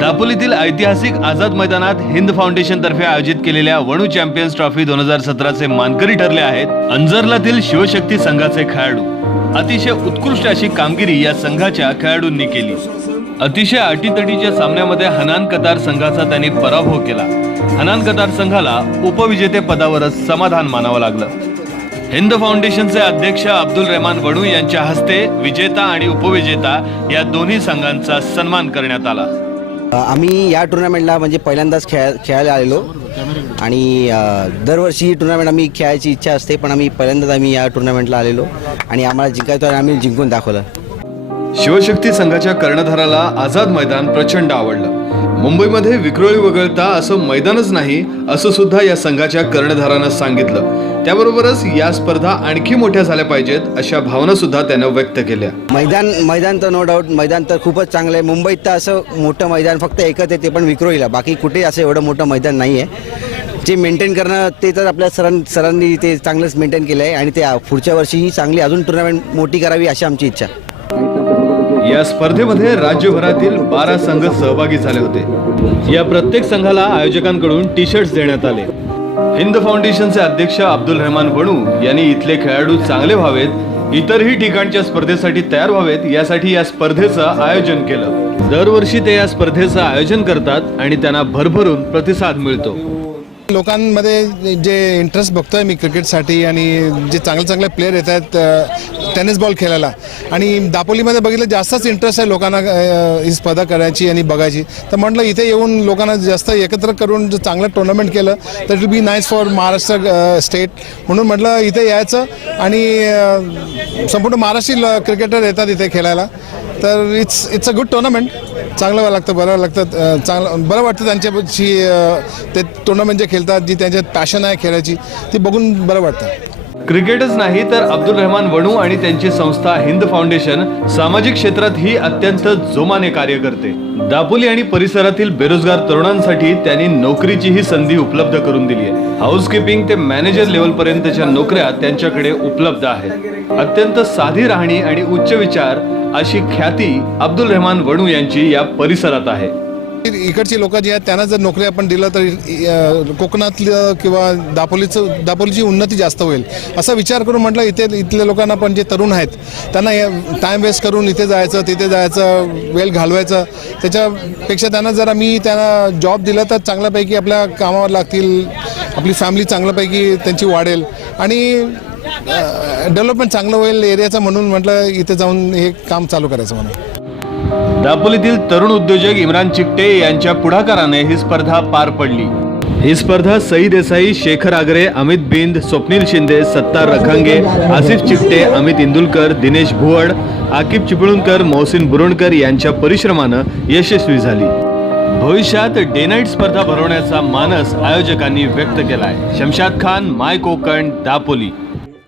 दापोलीतील ऐतिहासिक आझाद मैदानात हिंद फाउंडेशन तर्फे आयोजित केलेल्या वणू चॅम्पियन्स ट्रॉफी 2017चे मानकरी ठरले आहेत अंजर्लातील शिवशक्ती संघाचे खेळाडू। अतिशय उत्कृष्ट अशी कामगिरी या संघाच्या खेळाडूंनी केली। अतिशय अटीतटीच्या सामन्यामध्ये हनान कतार संघाचा त्यांनी पराभव केला। हनान कतार संघाला उपविजेते पदावरच समाधान मानावं लागलं। हिंद फाउंडेशनचे अध्यक्ष अब्दुल रहमान वणू यांच्या हस्ते विजेता आणि उपविजेता या दोन्ही संघांचा सन्मान करण्यात आला। आम्ही या टुर्नामेंटला म्हणजे पहिल्यांदाच खेळायला आलेलो आणि दरवर्षी ही टुर्नामेंट आम्ही खेळायची इच्छा असते, पण आम्ही या टुर्नामेंटला आलेलो आणि आम्हाला जिंकायचं आणि आम्ही जिंकून दाखवलं। शिवशक्ती संघाच्या कर्णधाराला आझाद मैदान प्रचंड आवडलं। मुंबईमध्ये विक्रोळी वगळता असं मैदानच नाही असं सुद्धा या संघाच्या कर्णधारानं सांगितलं। त्याबरोबरच या स्पर्धा आणखी मोठ्या झाल्या पाहिजेत अशा भावना सुद्धा त्यानं व्यक्त केल्या। मैदान तर नो डाऊट मैदान तर खूपच चांगलं आहे। मुंबईत तर असं मोठं मैदान फक्त एकच आहे, ते पण विक्रोळीला, बाकी कुठे असं एवढं मोठं मैदान नाही आहे। जे मेंटेन करणं ते तर आपल्या सरांनी ते चांगलंच मेंटेन केलं आहे आणि ते पुढच्या वर्षी चांगली अजून टुर्नामेंट मोठी करावी अशी आमची इच्छा। या स्पर्धेमध्ये राज्यभरातील 12 संघ सहभागी झाले होते। या प्रत्येक संघाला आयोजकांकडून टी शर्ट्स देण्यात आले। हिंद फाउंडेशनचे अध्यक्ष अब्दुल रहमान वणू यांनी इथले खेळाडू चांगले व्हावेत, इतरही ठिकाणच्या स्पर्धेसाठी तयार व्हावेत यासाठी या स्पर्धेचं आयोजन केलं। दरवर्षी ते या स्पर्धेचं आयोजन करतात आणि त्यांना भरभरून प्रतिसाद मिळतो। लोकांमध्ये जे इंटरेस्ट बघतोय मी क्रिकेटसाठी आणि जे चांगले प्लेयर येत आहेत टेनिस बॉल खेळायला, आणि दापोलीमध्ये बघितलं जास्तच इंटरेस्ट आहे लोकांना ही स्पर्धा करायची आणि बघायची, तर म्हटलं इथे येऊन लोकांना जास्त एकत्र करून जर चांगलं टुर्नामेंट केलं तर it will be nice for Maharashtra state. म्हणून म्हटलं इथे यायचं आणि संपूर्ण महाराष्ट्रीय क्रिकेटर येतात इथे खेळायला, तर इट्स अ गुड टुर्नामेंट। चांगलं लागतं, बरं लागतं, बरं वाटतं त्यांच्याशी ते टुर्नामेंट जे खेळतात, जी त्यांच्यात पॅशन आहे खेळायची ती बघून बरं वाटतं। क्रिकेटच नाही तर अब्दुल रहमान वणू आणि त्यांची संस्था हिंद फाउंडेशन सामाजिक क्षेत्रातही अत्यंत जोमाने कार्य करते। दापोली आणि परिसरातील बेरोजगार तरुणांसाठी त्यांनी नोकरीचीही संधी उपलब्ध करून दिली आहे। हाऊसकीपिंग ते मॅनेजर लेवल पर्यंतच्या नोकऱ्या त्यांच्याकडे उपलब्ध आहेत। अत्यंत साधी राहणी आणि उच्च विचार अशी ख्याती अब्दुल रहमान वणू यांची या परिसरात आहे। इकडची लोक जी आहेत त्यांना जर नोकरी आपण दिलं तर कोकणातलं किंवा दापोलीची उन्नती जास्त होईल असा विचार करून म्हटलं इथल्या लोकांना पण जे तरुण आहेत त्यांना टाइम वेस्ट करून इथे जायचं तिथे जायचं वेळ घालवायचं, त्याच्यापेक्षा त्यांना जॉब दिला तर चांगल्यापैकी आपल्या कामावर लागतील, आपली फॅमिली चांगल्यापैकी त्यांची वाढेल आणि डेव्हलपमेंट चांगलं होईल एरियाचं, म्हणून म्हटलं इथे जाऊन हे काम चालू करायचं म्हणून। दापोलीतील तरुण उद्योजक इम्रान चिकटे यांच्या पुढाकाराने ही स्पर्धा पार पडली। ही स्पर्धा सई देसाई, शेखर आगरे, अमित बिंद, स्वप्नील शिंदे, सत्तार रखांगे, आसिफ चिकटे, अमित इंदुलकर, दिनेश भुवड, आकिब चिपळूणकर, मोहसिन बुरुणकर यांच्या परिश्रमानं यशस्वी झाली। भविष्यात डे नाईट स्पर्धा भरवण्याचा मानस आयोजकांनी व्यक्त केला आहे। शमशाद खान, माय कोकण, दापोली।